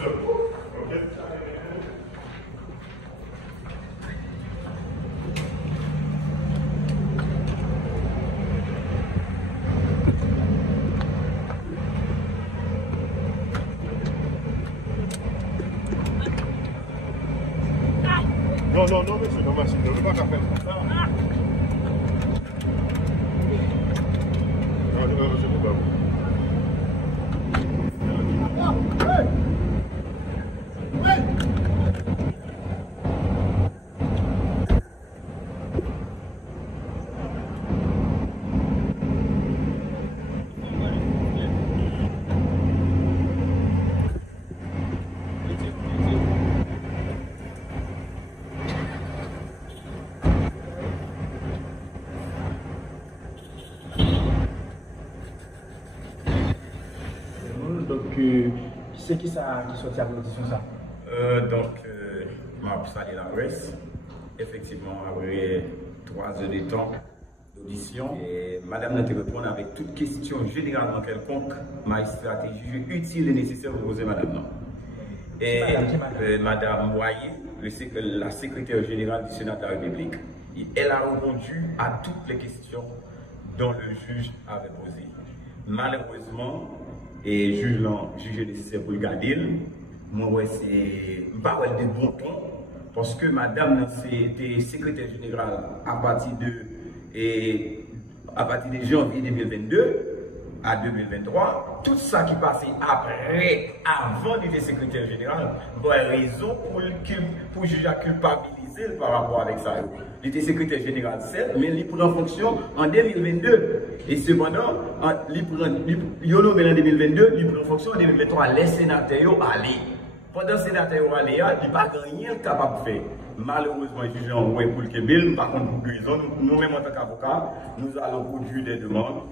Non, non, non, monsieur, non, monsieur, ne veux pas faire ça. Non, non, monsieur, ne veux pas. C'est qui ça qui sortit à l'audition ça? Ma salué la presse. Effectivement, après 3 heures de temps d'audition, et madame n'a répondre avec toute question généralement quelconque, ma stratégie utile et nécessaire pour poser madame. Non. Et madame Moyer, la secrétaire générale du Sénat de la République, elle a répondu à toutes les questions dont le juge avait posées. Malheureusement, et juge l'a jugé nécessaire pour le garder. Moi, ouais, c'est pas de bon ton, parce que madame était secrétaire générale à partir de janvier 2022 à 2023. Tout ça qui passait après, avant d'être secrétaire général, pour raison pour juger à culpabiliser par rapport avec ça. Il était secrétaire général, certes, mais il prend fonction en 2022. Et cependant, il en 2022, il prend fonction en 2023. Les sénateurs allaient. Pendant que les sénateurs allaient, il n'y a pas rien capable de faire. Malheureusement, juge en pour le Québec, par contre, pour guérison, nous-mêmes en tant qu'avocats, nous allons produire des demandes.